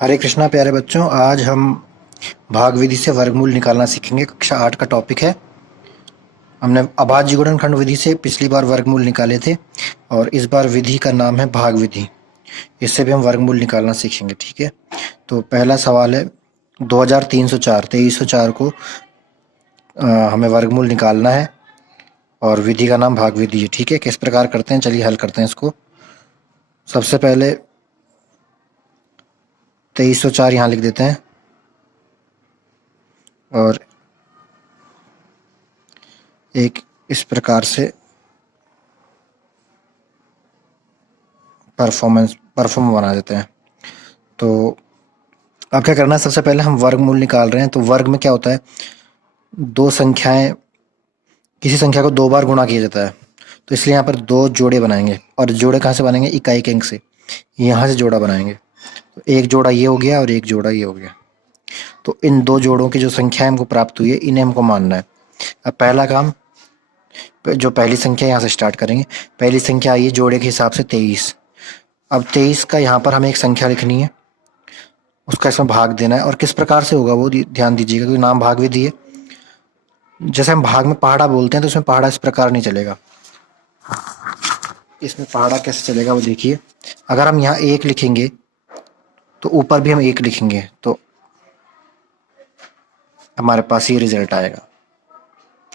हरे कृष्णा प्यारे बच्चों, आज हम भाग विधि से वर्गमूल निकालना सीखेंगे। कक्षा 8 का टॉपिक है। हमने अभाज्य गुणनखंड विधि से पिछली बार वर्गमूल निकाले थे और इस बार विधि का नाम है भाग विधि। इससे भी हम वर्गमूल निकालना सीखेंगे। ठीक है, तो पहला सवाल है 2304 को हमें वर्गमूल निकालना है और विधि का नाम भाग विधि है। ठीक है, किस प्रकार करते हैं, चलिए हल करते हैं इसको। सबसे पहले 2304 यहाँ लिख देते हैं और एक इस प्रकार से परफॉर्म बना देते हैं। तो अब क्या करना है, सबसे पहले हम वर्गमूल निकाल रहे हैं। तो वर्ग में क्या होता है, दो संख्याएं, किसी संख्या को दो बार गुणा किया जाता है। तो इसलिए यहाँ पर दो जोड़े बनाएंगे और जोड़े कहाँ से बनेंगे, इकाई के अंक से। यहाँ से जोड़ा बनाएंगे। तो एक जोड़ा ये हो गया और एक जोड़ा ये हो गया। तो इन दो जोड़ों की जो संख्या हमको प्राप्त हुई है, इन्हें हमको मानना है। अब पहला काम, जो पहली संख्या यहाँ से स्टार्ट करेंगे। पहली संख्या आई है जोड़े के हिसाब से 23। अब 23 का यहाँ पर हमें एक संख्या लिखनी है, उसका इसमें भाग देना है। और किस प्रकार से होगा वो ध्यान दीजिएगा, क्योंकि नाम भाग विधि है। जैसे हम भाग में पहाड़ा बोलते हैं तो इसमें पहाड़ा इस प्रकार नहीं चलेगा। इसमें पहाड़ा कैसे चलेगा वो देखिए। अगर हम यहाँ एक लिखेंगे तो ऊपर भी हम एक लिखेंगे तो हमारे पास ये रिजल्ट आएगा।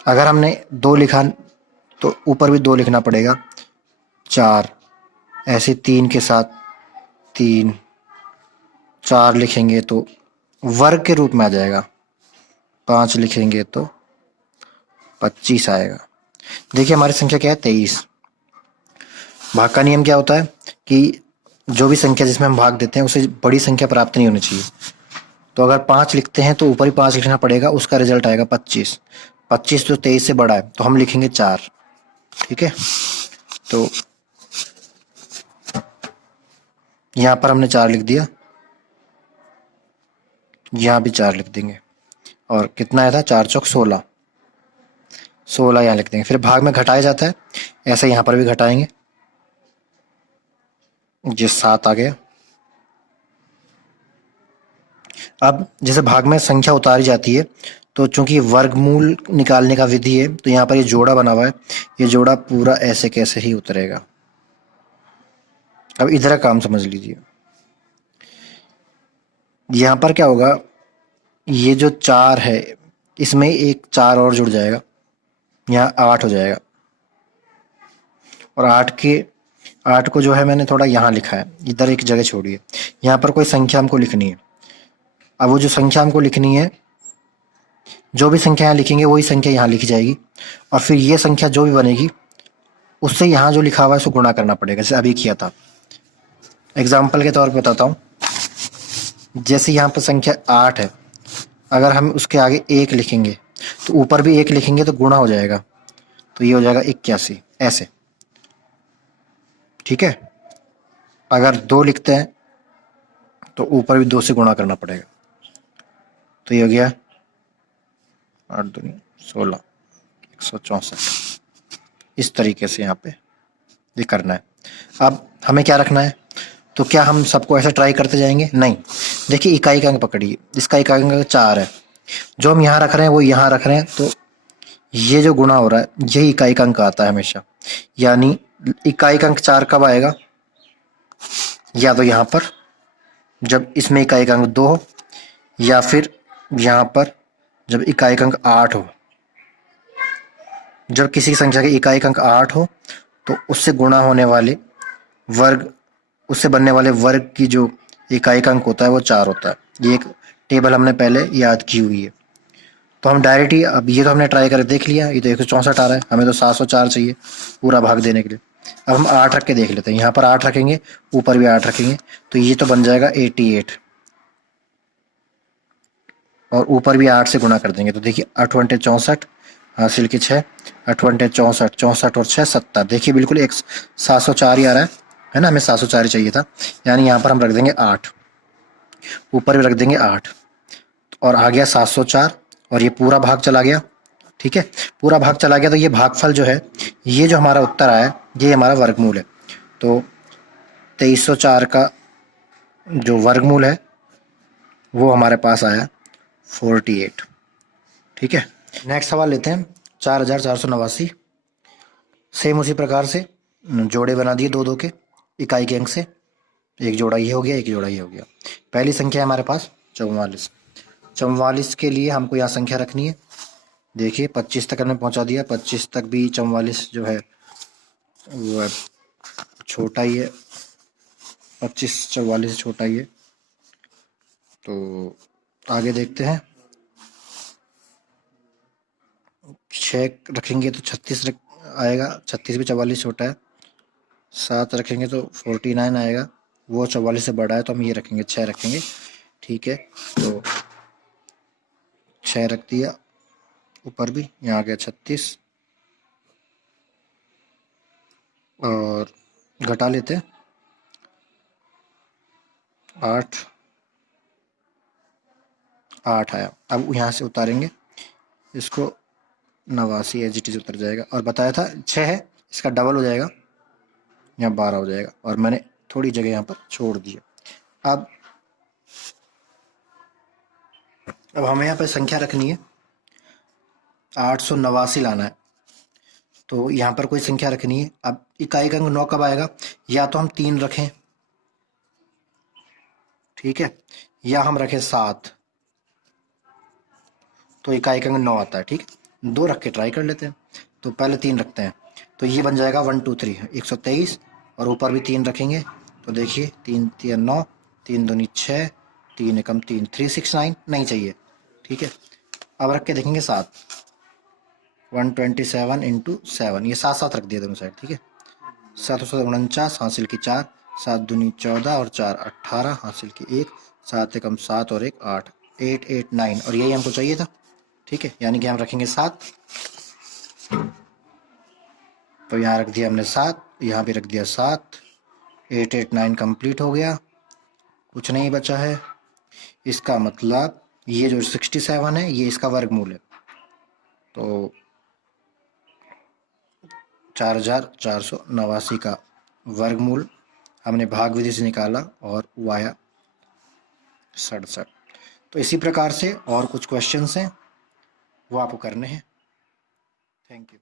अगर हमने दो लिखा तो ऊपर भी दो लिखना पड़ेगा। 4, ऐसे 3 के साथ 3, 4 लिखेंगे तो वर्ग के रूप में आ जाएगा। 5 लिखेंगे तो 25 आएगा। देखिए हमारी संख्या क्या है, 23। भाग का नियम क्या होता है कि जो भी संख्या जिसमें हम भाग देते हैं उसे बड़ी संख्या प्राप्त नहीं होनी चाहिए। तो अगर 5 लिखते हैं तो ऊपर ही 5 लिखना पड़ेगा, उसका रिजल्ट आएगा 25। 25 जो 23 से बड़ा है तो हम लिखेंगे 4। ठीक है, तो यहाँ पर हमने 4 लिख दिया, यहाँ भी 4 लिख देंगे। और कितना आया था, 4 चौक 16। 16 यहाँ लिख देंगे। फिर भाग में घटाया जाता है, ऐसे यहाँ पर भी घटाएंगे। ये 7 आ गया। अब जैसे भाग में संख्या उतारी जाती है तो चूंकि वर्गमूल निकालने का विधि है तो यहाँ पर ये जोड़ा बना हुआ है, ये जोड़ा पूरा ऐसे कैसे ही उतरेगा। अब इधर का काम समझ लीजिए। यहाँ पर क्या होगा, ये जो 4 है इसमें एक 4 और जुड़ जाएगा, यहाँ 8 हो जाएगा। और 8 को जो है मैंने थोड़ा यहाँ लिखा है, इधर एक जगह छोड़िए। यहाँ पर कोई संख्या हमको लिखनी है। अब वो जो संख्या हमको लिखनी है, जो भी संख्या यहाँ लिखेंगे वही संख्या यहाँ लिखी जाएगी। और फिर ये संख्या जो भी बनेगी उससे यहाँ जो लिखा हुआ है उसको गुणा करना पड़ेगा, जैसे अभी किया था। एग्जाम्पल के तौर पर बताता हूँ। जैसे यहाँ पर संख्या 8 है, अगर हम उसके आगे 1 लिखेंगे तो ऊपर भी 1 लिखेंगे तो गुणा हो जाएगा, तो ये हो जाएगा 81 ऐसे। ठीक है, अगर 2 लिखते हैं तो ऊपर भी 2 से गुणा करना पड़ेगा, तो ये हो गया 8 दूनी 16, 164। इस तरीके से यहाँ पे ये करना है। अब हमें क्या रखना है, तो क्या हम सबको ऐसा ट्राई करते जाएंगे, नहीं। देखिए इकाई का अंक पकड़िए, इसका इकाई अंक 4 है, जो हम यहाँ रख रहे हैं वो यहाँ रख रहे हैं, तो ये जो गुणा हो रहा है यही इकाई का अंक आता है हमेशा। यानी इकाई का अंक 4 कब आएगा, या तो यहाँ पर जब इसमें इकाई का अंक 2 हो, या फिर यहाँ पर जब इकाई का अंक 8 हो। जब किसी संख्या के इकाई का अंक 8 हो तो उससे गुणा होने वाले वर्ग, उससे बनने वाले वर्ग की जो इकाई का अंक होता है वो 4 होता है। ये एक टेबल हमने पहले याद की हुई है। तो हम डायरेक्ट ही, अब ये तो हमने ट्राई कर देख लिया, ये तो 164 आ रहा है, हमें तो 704 चाहिए पूरा भाग देने के लिए। अब हम 8 रख के देख लेते हैं, यहाँ पर 8 रखेंगे, ऊपर भी 8 रखेंगे, तो ये तो बन जाएगा 88। और ऊपर भी 8 से गुणा कर देंगे, तो देखिए 8 × 64 हासिल की 6, 8 × 64, 64 और 6 70। देखिए बिल्कुल एक 704 ही आ रहा है ना, हमें 704 ही चाहिए था। यानी यहाँ पर हम रख देंगे 8, ऊपर भी रख देंगे 8, और आ गया 704, और ये पूरा भाग चला गया। ठीक है, पूरा भाग चला गया, तो ये भागफल जो है, ये जो हमारा उत्तर आया ये हमारा वर्गमूल है। तो 2304 का जो वर्गमूल है वो हमारे पास आया 48। ठीक है, नेक्स्ट सवाल लेते हैं 4489। सेम उसी प्रकार से जोड़े बना दिए दो दो के इकाई के अंक से। एक जोड़ा ये हो गया, एक जोड़ा ये हो गया। पहली संख्या है हमारे पास 44। 44 के लिए हमको यहाँ संख्या रखनी है। देखिए 25 तक हमने पहुंचा दिया, 25 तक भी 44 जो है वो छोटा ही है, 25 44 से छोटा ही है। तो आगे देखते हैं, 6 रखेंगे तो 36 आएगा, 36 भी 44 छोटा है। 7 रखेंगे तो 49 आएगा, वो 44 से बड़ा है तो हम ये रखेंगे, 6 रखेंगे। ठीक है, तो 6 रख दिया, ऊपर भी यहाँ आ गया 36, और घटा लेते हैं 8 आया। अब यहाँ से उतारेंगे इसको, 89 एज इट इज उतर जाएगा। और बताया था 6 है, इसका डबल हो जाएगा, यहाँ 12 हो जाएगा, और मैंने थोड़ी जगह यहाँ पर छोड़ दी है। अब हमें यहाँ पर संख्या रखनी है, 889 लाना है, तो यहाँ पर कोई संख्या रखनी है। अब इकाई का अंक 9 कब आएगा? या तो हम 3 रखें, ठीक है, या हम रखें 7, तो इकाई का अंक 9 आता है। ठीक है, 2 रख के ट्राई कर लेते हैं। तो पहले 3 रखते हैं, तो ये बन जाएगा 1 2 3 123, और ऊपर भी 3 रखेंगे तो देखिए 3 3 9, 3 दूनी 6, 3 एकम 3 369 नहीं चाहिए। ठीक है, अब रख के देखेंगे 7, 127 इंटू 7, ये 7 7 रख दिया दोनों साइड। ठीक है, 7 49 हासिल की 4, 7 दूनी 14 और 4 18 हासिल की 1, 7 एकम 7 और 1 8, 8 8 9, और यही हमको चाहिए था। ठीक है, यानी कि हम रखेंगे 7, तो यहाँ रख दिया हमने 7, यहाँ भी रख दिया 7, 8 8 9 कंप्लीट हो गया, कुछ नहीं बचा है। इसका मतलब ये जो 67 है ये इसका वर्गमूल है, तो 4489 का वर्गमूल हमने भाग विधि से निकाला और वो आया 67। तो इसी प्रकार से और कुछ क्वेश्चंस हैं वो आपको करने हैं। Thank you.